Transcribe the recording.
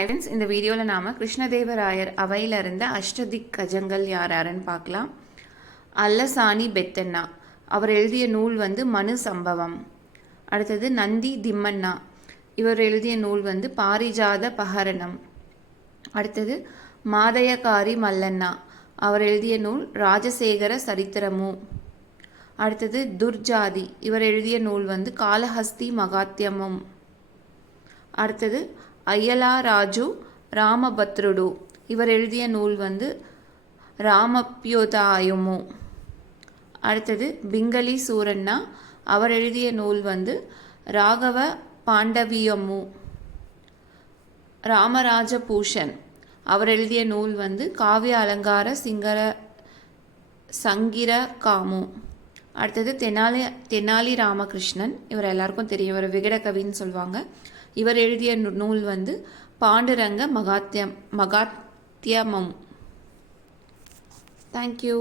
Friends இந்த வீடியோவில் நாம் கிருஷ்ணதேவராயர் அவையில் இருந்த அஷ்டதிக் கஜங்கள் யார் யாருன்னு பார்க்கலாம். அல்லசாணி பெத்தண்ணா. அவர் எழுதிய நூல் வந்து மனு சம்பவம். அடுத்தது நந்தி திம்மண்ணா. இவர் எழுதிய நூல் வந்து பாரிஜாத பகரணம் அடுத்தது மாதயகாரி மல்லண்ணா. அவர் எழுதிய நூல் ராஜசேகர சரித்திரமு. அடுத்தது துர்ஜாதி. இவர் எழுதிய நூல் வந்து காளஹஸ்தி மகாத்தியமும் அடுத்தது அய்யலா ராஜு ராமபத்ருடு. இவர் எழுதிய நூல் வந்து ராமப்யோதாயமு. அடுத்தது பிங்களி சூரண்ணா அவர் எழுதிய நூல் வந்து ராகவ பாண்டவியமு. ராமராஜ பூஷன் அவர் எழுதிய நூல் வந்து காவிய அலங்கார சிங்கர சங்கிர காமு அடுத்தது தெனாலி தெனாலி ராமகிருஷ்ணன். இவர் எல்லாருக்கும் தெரியும். இவர் விகட கவின்னு சொல்லுவாங்க இவர் எழுதிய நூல் வந்து பாண்டுரங்க மகாத்தியம் மகாத்தியமம் தேங்க்யூ